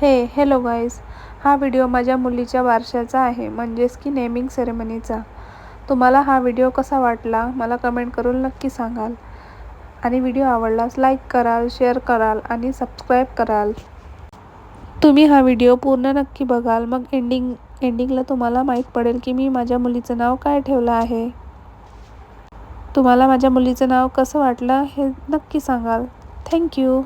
Hello guys. हा video माझ्या मुलीच्या बारशाचा आहे, म्हणजेच की नेमिंग सेरेमनीचा. तुम्हाला हा व्हिडिओ कसा वाटला मला कमेंट करून नक्की सांगाल. आणि व्हिडिओ आवडल्यास लाईक कराल, शेअर कराल आणि सबस्क्राईब कराल. तुम्ही हा व्हिडिओ पूर्ण नक्की बघाल, मग एंडिंगला तुम्हाला माहीत पडेल की मी माझ्या मुलीचं नाव काय ठेवलं आहे. तुम्हाला माझ्या मुलीचं नाव कसं वाटलं हे नक्की सांगाल. थँक्यू.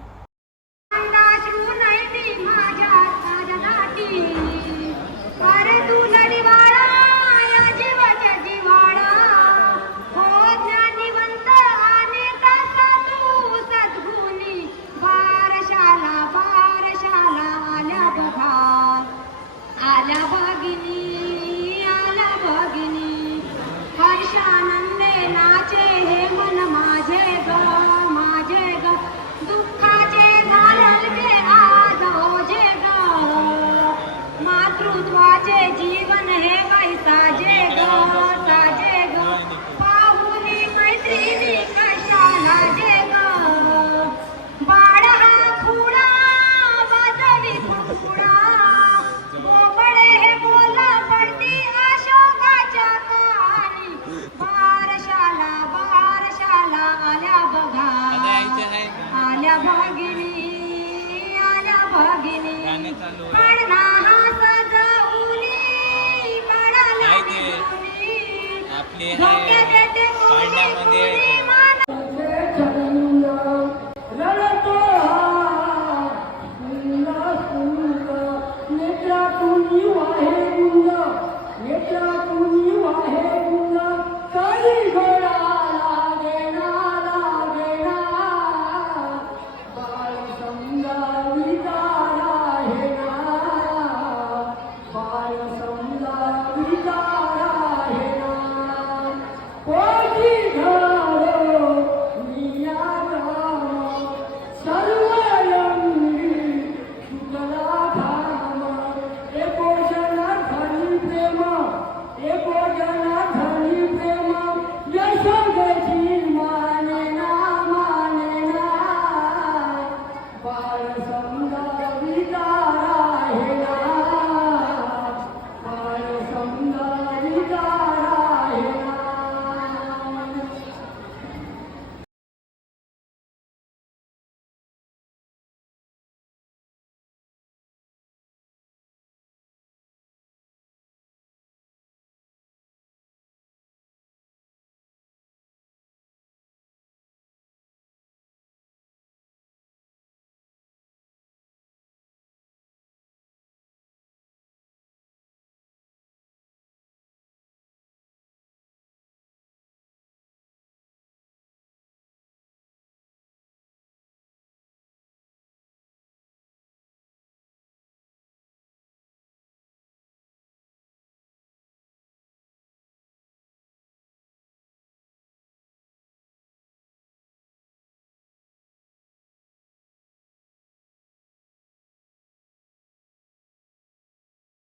आल्या भगिनी हर्षानंदे नाचे हे मन माझे ग दुःखाचे झालके आज ओझे ग मातृत्वाचे जीवन हे बाई साजे ग पाहुनी मैत्रिणी कशाला जे ग बाळ हा खुडा वाजवी खुडा आल्या भगिनी पाळणा हा सजवूनी काढाला डोक्यात येते पाळण्यामध्ये